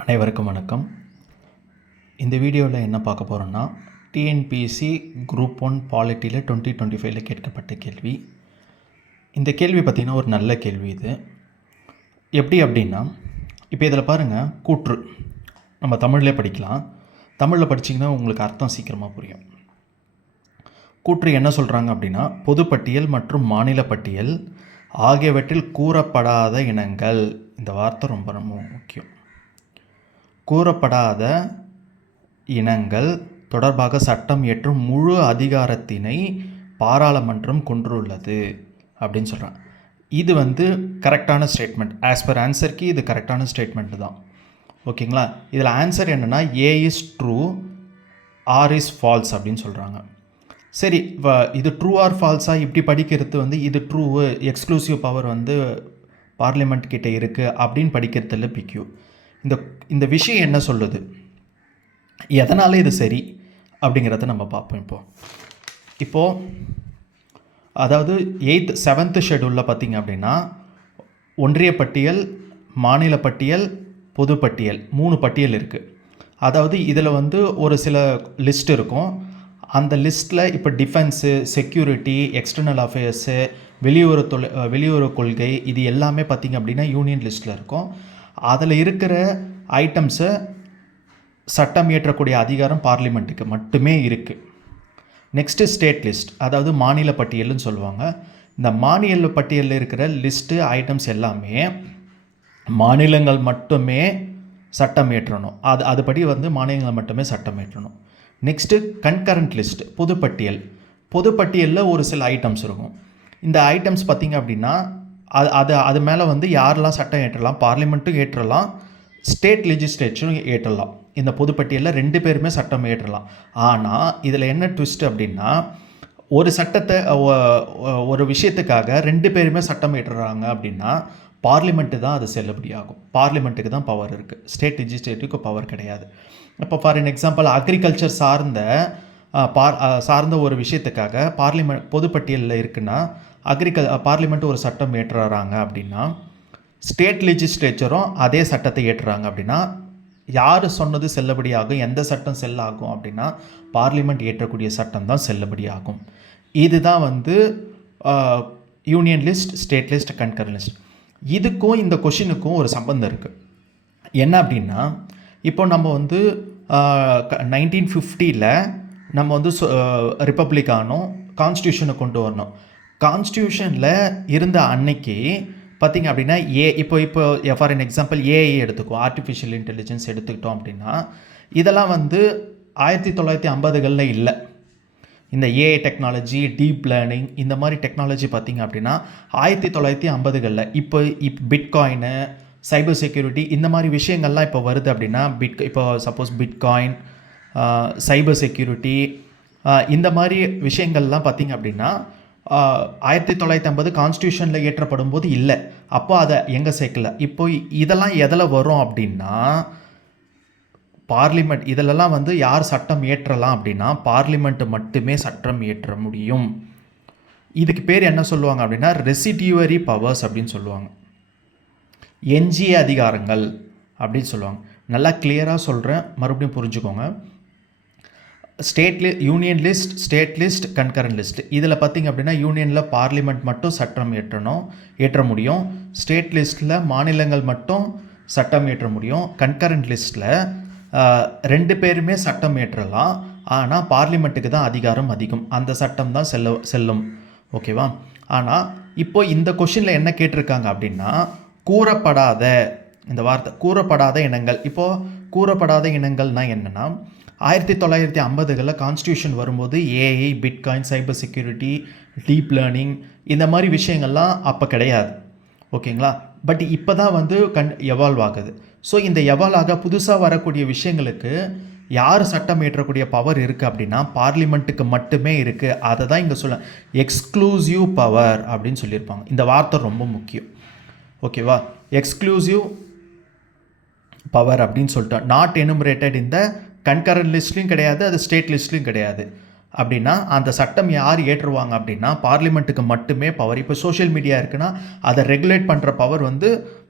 அனைவருக்கும் வணக்கம். இந்த வீடியோவில் என்ன பார்க்க போகிறோன்னா, டிஎன்பிஎஸ்சி குரூப் 1 பாலிட்டியில் 2025 கேட்கப்பட்ட கேள்வி. இந்த கேள்வி பார்த்திங்கன்னா ஒரு நல்ல கேள்வி. இது எப்படி அப்படின்னா, இப்போ இதில் பாருங்கள், கூற்று நம்ம தமிழ்லேயே படிக்கலாம். தமிழில் படிச்சிங்கன்னா உங்களுக்கு அர்த்தம் சீக்கிரமாக புரியும். கூற்று என்ன சொல்கிறாங்க அப்படின்னா, பொதுப்பட்டியல் மற்றும் மாநில பட்டியல் ஆகியவற்றில் கூறப்படாத இனங்கள், இந்த வார்த்தை ரொம்ப ரொம்ப முக்கியம். கூறப்படாத இனங்கள் தொடர்பாக சட்டம் இயற்றும் முழு அதிகாரத்தினை பாராளுமன்றம் கொண்டுள்ளது அப்படின்னு சொல்கிறாங்க. இது கரெக்டான ஸ்டேட்மெண்ட். ஆஸ் பர் ஆன்சருக்கு இது கரெக்டான ஸ்டேட்மெண்ட்டு தான். ஓகேங்களா? இதில் ஆன்சர் என்னென்னா, A is true, R is false அப்படின்னு சொல்கிறாங்க. சரி, இது ட்ரூ ஆர் ஃபால்ஸாக இப்படி படிக்கிறது இது ட்ரூ, எக்ஸ்க்ளூசிவ் பவர் பார்லிமெண்ட் கிட்டே இருக்குது அப்படின்னு படிக்கிறதுல பிக்யூ. இந்த விஷயம் என்ன சொல்லுது, எதனால் இது சரி அப்படிங்கிறத நம்ம பார்ப்போம். இப்போது அதாவது 7th ஷெடியூலில் பார்த்திங்க அப்படின்னா, ஒன்றிய பட்டியல், மாநில பட்டியல், பொது பட்டியல், 3 பட்டியல் இருக்குது. அதாவது இதில் ஒரு சில லிஸ்ட் இருக்கும். அந்த லிஸ்ட்டில் இப்போ டிஃபென்ஸு, செக்யூரிட்டி, எக்ஸ்டர்னல் அஃபேர்ஸு, வெளியுறவு கொள்கை, இது எல்லாமே பார்த்திங்க அப்படின்னா யூனியன் லிஸ்ட்டில் இருக்கும். அதில் இருக்கிற ஐட்டம்ஸை சட்டம் இயற்றக்கூடிய அதிகாரம் பார்லிமெண்ட்டுக்கு மட்டுமே இருக்குது. நெக்ஸ்ட்டு ஸ்டேட் லிஸ்ட், அதாவது மாநில பட்டியல்னு சொல்லுவாங்க. இந்த மாநில பட்டியலில் இருக்கிற லிஸ்ட்டு ஐட்டம்ஸ் எல்லாமே மாநிலங்கள் மட்டுமே சட்டம் இயற்றணும். அதுபடி மாநிலங்கள் மட்டுமே சட்டம் இயற்றணும். நெக்ஸ்ட்டு கன்கரண்ட் லிஸ்ட், பொதுப்பட்டியலில் ஒரு சில ஐட்டம்ஸ் இருக்கும். இந்த ஐட்டம்ஸ் பார்த்திங்க அப்படின்னா அது மேலே யாரெல்லாம் சட்டம் ஏற்றலாம், பார்லிமெண்ட்டும் ஏற்றலாம், ஸ்டேட் லெஜிஸ்லேச்சரும் ஏற்றலாம். இந்த பொதுப்பட்டியலில் 2 பேருமே சட்டம் ஏற்றலாம். ஆனால் இதில் என்ன ட்விஸ்ட் அப்படின்னா, ஒரு சட்டத்தை ஒரு விஷயத்துக்காக 2 பேருமே சட்டம் ஏற்றுறாங்க அப்படின்னா பார்லிமெண்ட்டு தான் அது செல்லுபடியாகும். பார்லிமெண்ட்டுக்கு தான் பவர் இருக்குது, ஸ்டேட் லெஜிஸ்லேட்டிவ்க்கு பவர் கிடையாது. இப்போ ஃபார் என் எக்ஸாம்பிள், அக்ரிகல்ச்சர் சார்ந்த ஒரு விஷயத்துக்காக பொதுப்பட்டியலில் இருக்குன்னா பார்லிமெண்ட் ஒரு சட்டம் ஏற்றுறாங்க அப்படின்னா, ஸ்டேட் லெஜிஸ்லேச்சரும் அதே சட்டத்தை ஏற்றுறாங்க அப்படின்னா, யார் சொன்னது செல்லுபடியாகும், எந்த சட்டம் செல்லாகும் அப்படின்னா பார்லிமெண்ட் ஏற்றக்கூடிய சட்டம் தான் செல்லுபடியாகும். இதுதான் union list, state list, concurrent list. இதுக்கும் இந்த கொஷினுக்கும் ஒரு சம்பந்தம் இருக்குது. என்ன அப்படின்னா, இப்போ நம்ம 1950 நம்ம ரிப்பப்ளிக்கானோ கான்ஸ்டியூஷனை கொண்டு வரணும். கான்ஸ்டியூஷனில் இருந்த அன்னைக்கு பார்த்திங்க அப்படின்னா இப்போ ஃபார் என் எக்ஸாம்பிள் ஏஐ எடுத்துக்கோ, ஆர்டிஃபிஷியல் இன்டெலிஜென்ஸ் எடுத்துக்கிட்டோம் அப்படின்னா, இதெல்லாம் 1950களில் இல்லை. இந்த ஏஐ டெக்னாலஜி, டீப் லேர்னிங், இந்த மாதிரி டெக்னாலஜி பார்த்திங்க அப்படின்னா 1950களில் இப்போ பிட்காயினு, சைபர் செக்யூரிட்டி, இந்த மாதிரி விஷயங்கள்லாம் இப்போ வருது அப்படின்னா, இப்போ சப்போஸ் பிட்காயின், சைபர் செக்யூரிட்டி, இந்த மாதிரி விஷயங்கள்லாம் பார்த்திங்க அப்படின்னா 1950 கான்ஸ்டியூஷனில் ஏற்றப்படும் போது இல்லை. அப்போ அதை எங்கே சேர்க்கல. இப்போ இதெல்லாம் எதில் வரும் அப்படின்னா, பார்லிமெண்ட், இதிலெல்லாம் யார் சட்டம் ஏற்றலாம் அப்படின்னா பார்லிமெண்ட்டு மட்டுமே சட்டம் ஏற்ற முடியும். இதுக்கு பேர் என்ன சொல்லுவாங்க அப்படின்னா ரெசிடியூவரி பவர்ஸ் அப்படின்னு சொல்லுவாங்க, எஞ்சிய அதிகாரங்கள் அப்படின்னு சொல்லுவாங்க. நல்லா கிளியராக சொல்கிறேன், மறுபடியும் புரிஞ்சுக்கோங்க. Union list, state list, concurrent list, இதில் பார்த்திங்க அப்படின்னா யூனியனில் பார்லிமெண்ட் மட்டும் சட்டம் ஏற்ற முடியும். ஸ்டேட் லிஸ்ட்டில் மாநிலங்கள் மட்டும் சட்டம் ஏற்ற முடியும். கன்கரண்ட் லிஸ்ட்டில் 2 பேருமே சட்டம் ஏற்றலாம். ஆனால் பார்லிமெண்ட்டுக்கு தான் அதிகாரம் அதிகம், அந்த சட்டம் தான் செல்லும். ஓகேவா? ஆனால் இப்போ இந்த கொஷினில் என்ன கேட்டிருக்காங்க அப்படின்னா, கூறப்படாத, இந்த வார்த்தை கூறப்படாத இனங்கள். இப்போது கூறப்படாத இனங்கள்னால் என்னென்னா, 1950களில் கான்ஸ்டியூஷன் வரும்போது AI, bitcoin, cyber security, deep learning, இந்த மாதிரி விஷயங்கள்லாம் அப்போ கிடையாது. ஓகேங்களா? பட் இப்போ தான் எவால்வ் ஆகுது. ஸோ இந்த எவால்வ் ஆக புதுசாக வரக்கூடிய விஷயங்களுக்கு யார் சட்டம் ஏற்றக்கூடிய பவர் இருக்குது அப்படின்னா பார்லிமெண்ட்டுக்கு மட்டுமே இருக்குது. அதை தான் இங்கே சொல்ல எக்ஸ்க்ளூசிவ் பவர் அப்படின்னு சொல்லியிருப்பாங்க. இந்த வார்த்தை ரொம்ப முக்கியம். ஓகேவா? எக்ஸ்க்ளூசிவ் பவர் அப்படின்னு சொல்லிட்டு நாட் எனுமரேட்டட் இந்த கன்கரண்ட் லிஸ்ட்லையும் கிடையாது, அது ஸ்டேட் லிஸ்ட்லையும் கிடையாது. அப்படின்னா அந்த சட்டம் யார் ஏற்றுவாங்க அப்படின்னா பார்லிமெண்ட்டுக்கு மட்டுமே பவர். இப்போ சோஷியல் மீடியா இருக்குன்னா அதை ரெகுலேட் பண்ணுற பவர்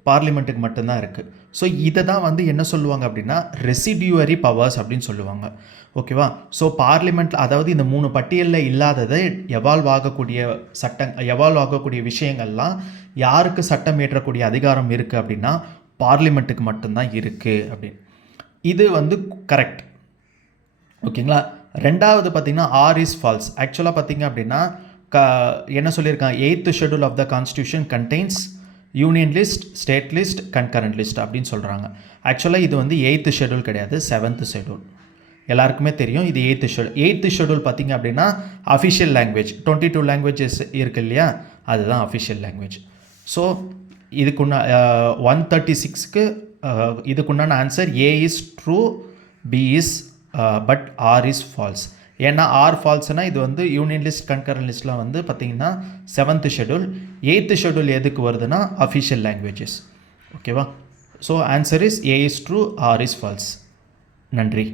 பார்லிமெண்ட்டுக்கு மட்டும்தான் இருக்குது. ஸோ இதை தான் வந்து என்ன சொல்லுவாங்க அப்படின்னா ரெசிடியூவரி பவர்ஸ் அப்படின்னு சொல்லுவாங்க. ஓகேவா? ஸோ பார்லிமெண்ட், அதாவது இந்த 3 பட்டியலில் இல்லாததை எவால்வ் ஆகக்கூடிய விஷயங்கள்லாம் யாருக்கு சட்டம் இயற்றக்கூடிய அதிகாரம் இருக்குது அப்படின்னா பார்லிமெண்ட்டுக்கு மட்டும்தான் இருக்குது அப்படின்னு. இது வந்து கரெக்ட். ஓகேங்களா? ரெண்டாவது பார்த்தீங்கன்னா ஆர் இஸ் ஃபால்ஸ். ஆக்சுவலாக பார்த்தீங்க அப்படின்னா என்ன சொல்லியிருக்காங்க, 8th schedule of the constitution contains union list, state list, concurrent list அப்படின்னு சொல்கிறாங்க. ஆக்சுவலாக இது வந்து 8th ஷெட்யூல் கிடையாது, 7th ஷெட்யூல். எல்லாருக்குமே தெரியும் இது 8th ஷெட்யூல். 8th ஷெட்யூல் பார்த்தீங்க அப்படின்னா அஃபிஷியல் லாங்குவேஜ் 22 லாங்குவேஜஸ் இருக்குது இல்லையா, அதுதான் அஃபிஷியல் லாங்குவேஜ். ஸோ இதுக்குன்னா 136க்கு இதுக்குண்டான answer A is true, B is but R is false. ஏன்னா ஆர் ஃபால்ஸ்னால் இது வந்து யூனியன் லிஸ்ட், கன்கரண்ட் லிஸ்ட்டில் வந்து பார்த்திங்கன்னா 7th ஷெட்யூல். 8th ஷெட்யூல் எதுக்கு வருதுன்னா அஃபிஷியல் லாங்குவேஜஸ். ஓகேவா? So answer is A is true, R is false. நன்றி.